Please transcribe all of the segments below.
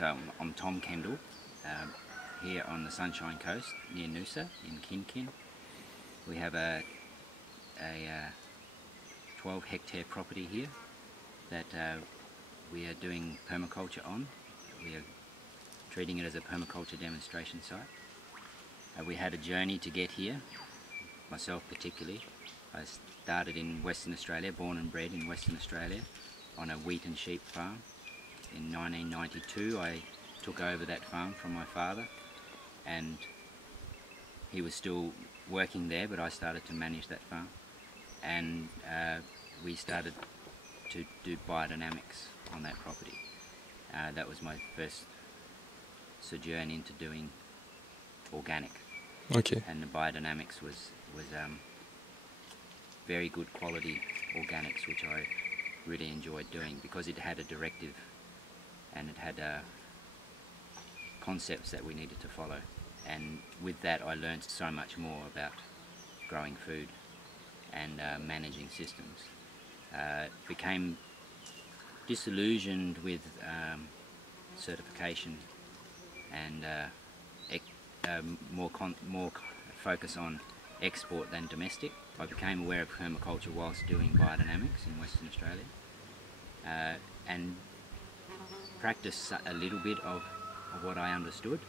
So I'm Tom Kendall, here on the Sunshine Coast near Noosa in Kin. We have a 12 hectare property here that we are doing permaculture on. We are treating it as a permaculture demonstration site. We had a journey to get here, myself particularly. I started in Western Australia, born and bred in Western Australia, on a wheat and sheep farm. In 1992 I took over that farm from my father, and he was still working there, but I started to manage that farm, and we started to do biodynamics on that property. That was my first sojourn into doing organic. Okay. And the biodynamics was very good quality organics, which I really enjoyed doing because it had a directive and it had concepts that we needed to follow. And with that I learned so much more about growing food and managing systems. Became disillusioned with certification and more focus on export than domestic. I became aware of permaculture whilst doing biodynamics in Western Australia, and practiced a little bit of what I understood,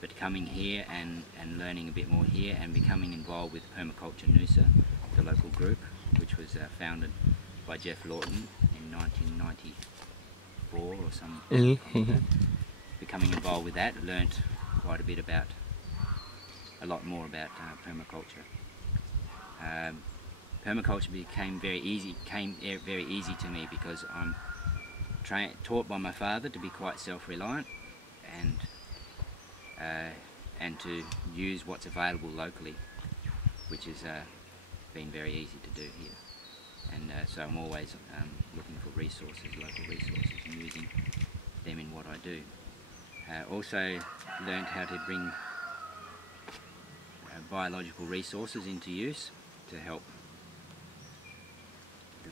but coming here and learning a bit more here and becoming involved with Permaculture Noosa, the local group, which was founded by Jeff Lawton in 1994 or something. Becoming involved with that, learnt quite a bit about, a lot more about permaculture. Permaculture became very easy to me because I'm taught by my father to be quite self-reliant and to use what's available locally, which has been very easy to do here. And so I'm always looking for resources, local resources, and using them in what I do. Also learned how to bring biological resources into use to help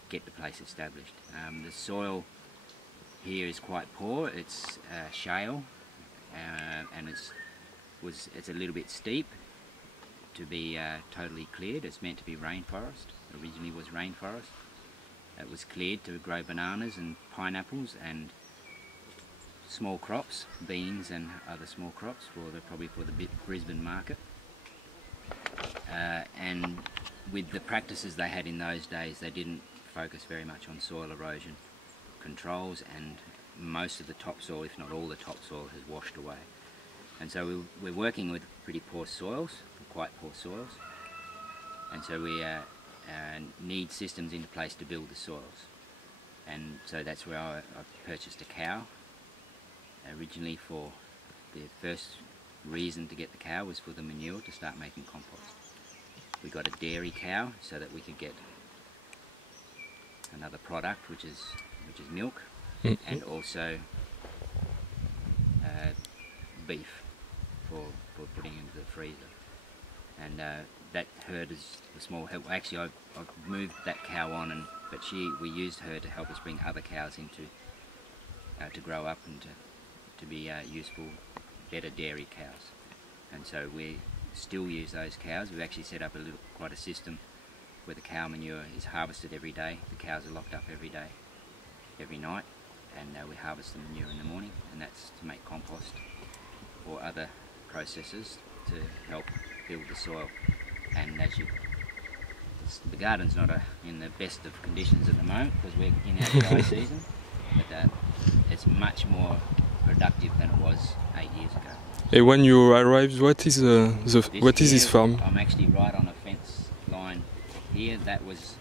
get the place established. The soil here is quite poor. It's shale, and it's a little bit steep to be totally cleared. It's meant to be rainforest. Originally was rainforest. It was cleared to grow bananas and pineapples and small crops, beans and other small crops probably for the Brisbane market. And with the practices they had in those days, they didn't focus very much on soil erosion controls, and most of the topsoil, if not all the topsoil, has washed away. And so we're working with pretty poor soils, quite poor soils, and so we need systems into place to build the soils. And so that's where I purchased a cow. Originally, for the first reason to get the cow was for the manure, to start making compost. We got a dairy cow so that we could get another product, which is milk, and also beef for putting into the freezer. And that herd is a small help. Actually, I've moved that cow on, but we used her to help us bring other cows into to grow up and to be useful, better dairy cows. And so we still use those cows. We've actually set up quite a system where the cow manure is harvested every day. The cows are locked up every day, every night, and we harvest the manure in the morning, and that's to make compost or other processes to help build the soil. And the garden's not in the best of conditions at the moment because we're in our dry season, but it's much more productive than it was 8 years ago. And when you arrived, what is this farm? I'm actually right on a fence line here. That was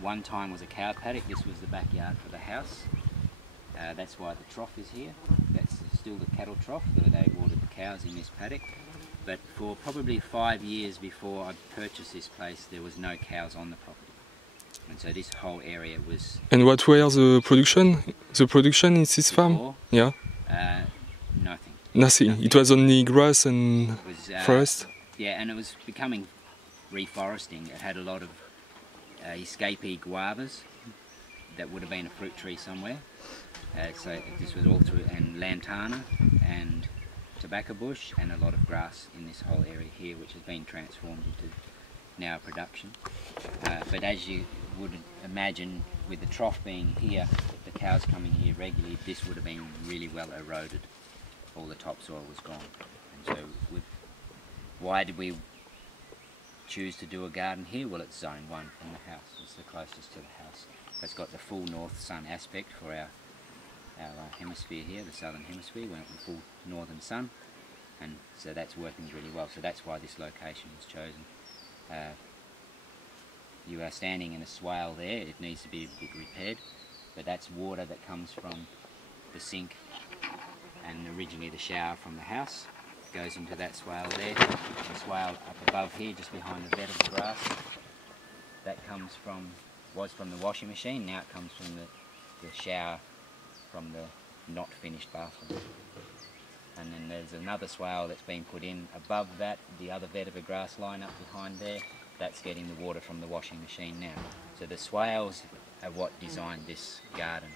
one time was a cow paddock. This was the backyard for the house. That's why the trough is here. That's still the cattle trough. They watered the cows in this paddock. But for probably 5 years before I purchased this place, there was no cows on the property. And so this whole area was... And what were the production? The production in this farm? Yeah. Nothing. Nothing. It was only grass and forest? Yeah, and it was becoming reforesting. It had a lot of escapee guavas that would have been a fruit tree somewhere. So this was all through, and lantana and tobacco bush and a lot of grass in this whole area here, which has been transformed into now production. But as you would imagine, with the trough being here, the cows coming here regularly, this would have been really well eroded. All the topsoil was gone. And so why did we choose to do a garden here? Well, it's zone 1 from the house. It's the closest to the house. It's got the full north sun aspect for our hemisphere here, the southern hemisphere. We want the full northern sun, and so that's working really well. So that's why this location was chosen. You are standing in a swale there. It needs to be a bit repaired, but that's water that comes from the sink and originally the shower from the house. It goes into that swale there. The swale up above here, just behind the bed of the grass, that was from the washing machine. Now it comes from the shower from the not finished bathroom. And then there's another swale that's been put in above that, the other bed of a grass line up behind there. That's getting the water from the washing machine now. So the swales are what designed this garden,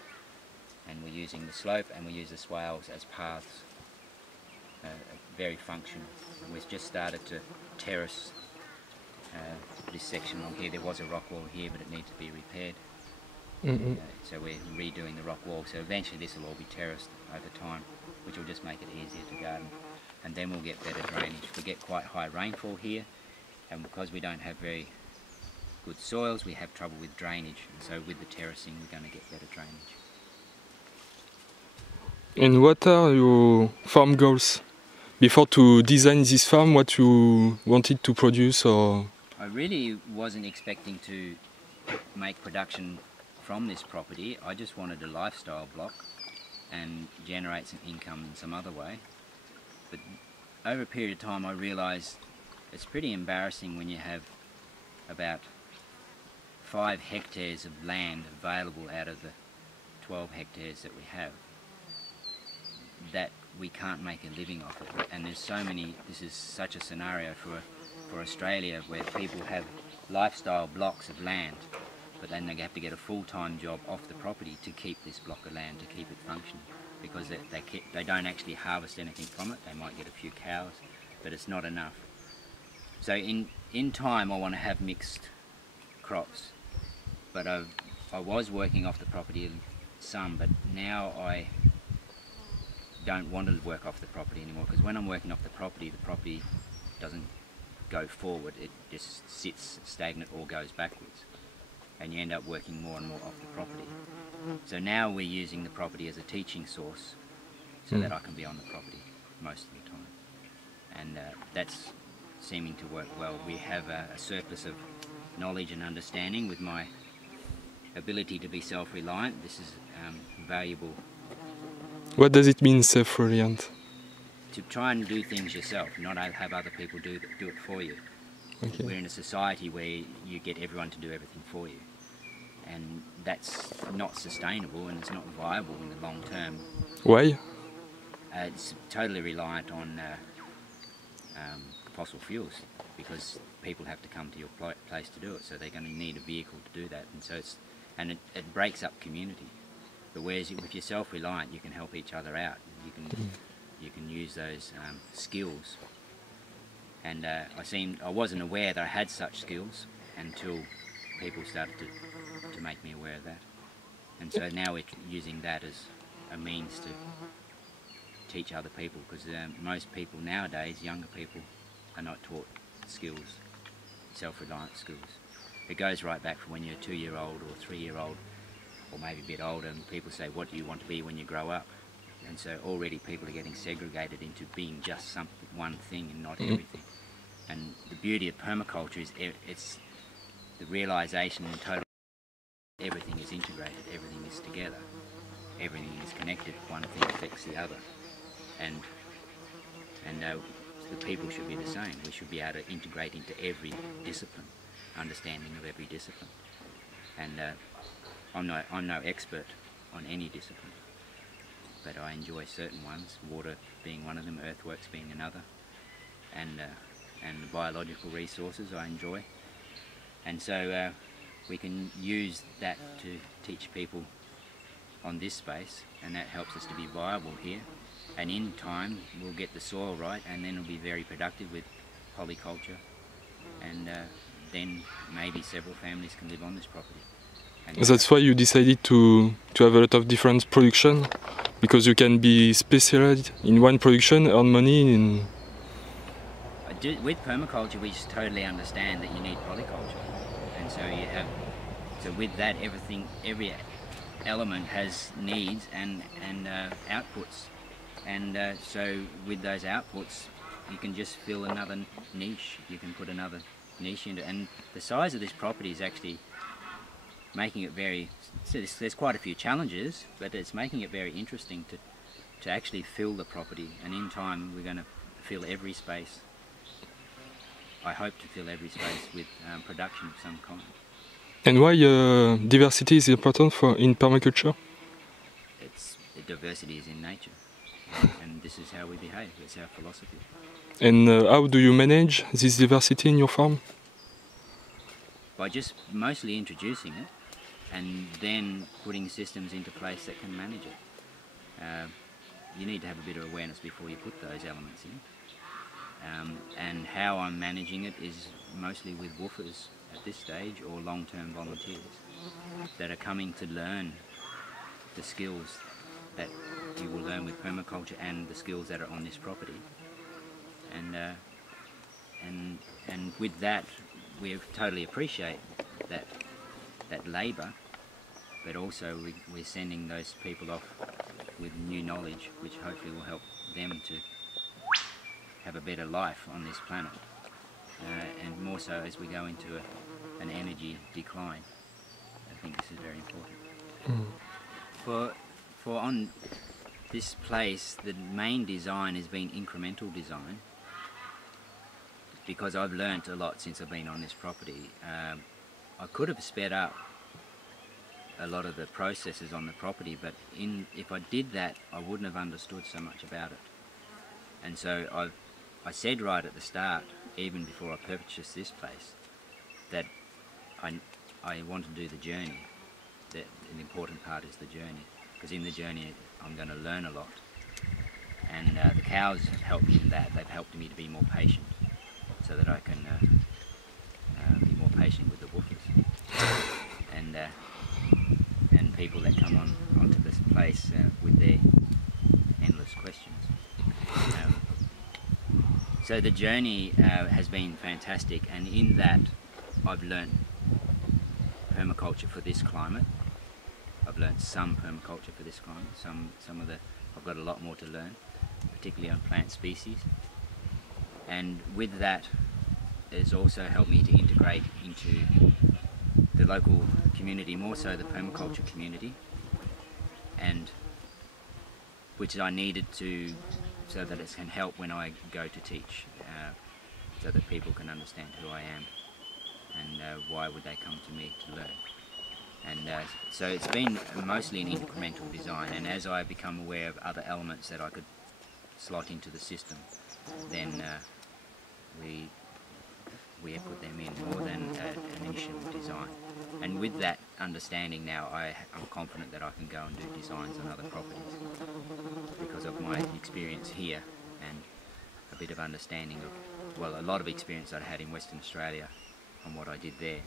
and we're using the slope and we use the swales as paths. Very functional. We've just started to terrace this section along here. There was a rock wall here, but it needs to be repaired. So we're redoing the rock wall. So eventually this will all be terraced over time, which will just make it easier to garden. And then we'll get better drainage. We get quite high rainfall here, and because we don't have very good soils, we have trouble with drainage. And so with the terracing, we're going to get better drainage. And what are your farm goals? Before to design this farm, what you wanted to produce, or? I really wasn't expecting to make production from this property. I just wanted a lifestyle block and generate some income in some other way. But over a period of time, I realised it's pretty embarrassing when you have about 5 hectares of land available out of the 12 hectares that we have, that we can't make a living off it. And there's so many, this is such a scenario for Australia, where people have lifestyle blocks of land, but then they have to get a full-time job off the property to keep this block of land, to keep it functioning, because they don't actually harvest anything from it. They might get a few cows, but it's not enough. So in time I want to have mixed crops, but I was working off the property some, but now I don't want to work off the property anymore, because when I'm working off the property doesn't go forward, it just sits stagnant or goes backwards, and you end up working more and more off the property. So now we're using the property as a teaching source, so that I can be on the property most of the time, and that's seeming to work well. We have a surplus of knowledge and understanding. With my ability to be self-reliant, this is valuable. What does it mean, self-reliant? To try and do things yourself, not have other people do it for you. Okay. We're in a society where you get everyone to do everything for you, and that's not sustainable, and it's not viable in the long term. Why? It's totally reliant on fossil fuels, because people have to come to your place to do it, so they're going to need a vehicle to do that, and so it breaks up community. But whereas if you're self-reliant, you can help each other out. You can use those skills. And I wasn't aware that I had such skills until people started to make me aware of that. And so now we're using that as a means to teach other people, because most people nowadays, younger people, are not taught skills, self-reliant skills. It goes right back from when you're a 2-year-old or 3-year-old, or maybe a bit older, and people say, what do you want to be when you grow up? And so already people are getting segregated into being just one thing and not everything. And the beauty of permaculture is it's the realisation in total, everything is integrated, everything is together, everything is connected, one thing affects the other. And the people should be the same. We should be able to integrate into every discipline, understanding of every discipline. And I'm no expert on any discipline, but I enjoy certain ones, water being one of them, earthworks being another, and the biological resources I enjoy. And so we can use that to teach people on this space, and that helps us to be viable here. And in time, we'll get the soil right, and then it'll be very productive with polyculture, and then maybe several families can live on this property. And That's why you decided to have a lot of different production, because you can be specialized in one production, earn money in... With permaculture, we just totally understand that you need polyculture, and so with that, every element has needs and outputs, and so with those outputs, you can just fill another niche. You can put another niche into, and the size of this property is actually making it very. So there's quite a few challenges, but it's making it very interesting to actually fill the property, and in time, we're going to fill every space. I hope to fill every space with production of some kind. And why diversity is important in permaculture? Diversity is in nature, and this is how we behave. It's our philosophy. And how do you manage this diversity in your farm? By just mostly introducing it, and then putting systems into place that can manage it. You need to have a bit of awareness before you put those elements in. And how I'm managing it is mostly with woofers at this stage, or long-term volunteers that are coming to learn the skills that you will learn with permaculture and the skills that are on this property. And with that, we totally appreciate that labour, but also we're sending those people off with new knowledge, which hopefully will help them to have a better life on this planet, and more so as we go into an energy decline. I think this is very important. For on this place, the main design has been incremental design, because I've learnt a lot since I've been on this property. I could have sped up a lot of the processes on the property, but if I did that, I wouldn't have understood so much about it. And so I said right at the start, even before I purchased this place, that I want to do the journey. That an important part is the journey, because in the journey I'm going to learn a lot. And the cows have helped me in that. They've helped me to be more patient, so that I can be more patient with the woofers and people that come onto this place with their endless questions. So the journey has been fantastic, and in that I've learnt permaculture for this climate. I've learnt some permaculture for this climate. I've got a lot more to learn, particularly on plant species. And with that, it's also helped me to integrate into the local community, more so the permaculture community, and which I needed to, so that it can help when I go to teach, so that people can understand who I am and why would they come to me to learn. And so it's been mostly an incremental design, and as I become aware of other elements that I could slot into the system, then we have put them in more than an initial design. And with that understanding now, I'm confident that I can go and do designs on other properties because of my experience here and a bit of understanding of, well, a lot of experience that I had in Western Australia on what I did there.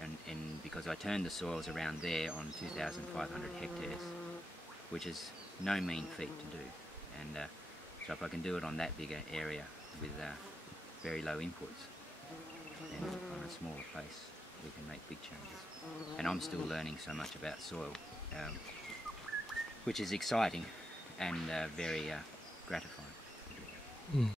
And because I turned the soils around there on 2,500 hectares, which is no mean feat to do. And so if I can do it on that bigger area with very low inputs, then on a smaller place we can make big changes. And I'm still learning so much about soil, which is exciting and very gratifying.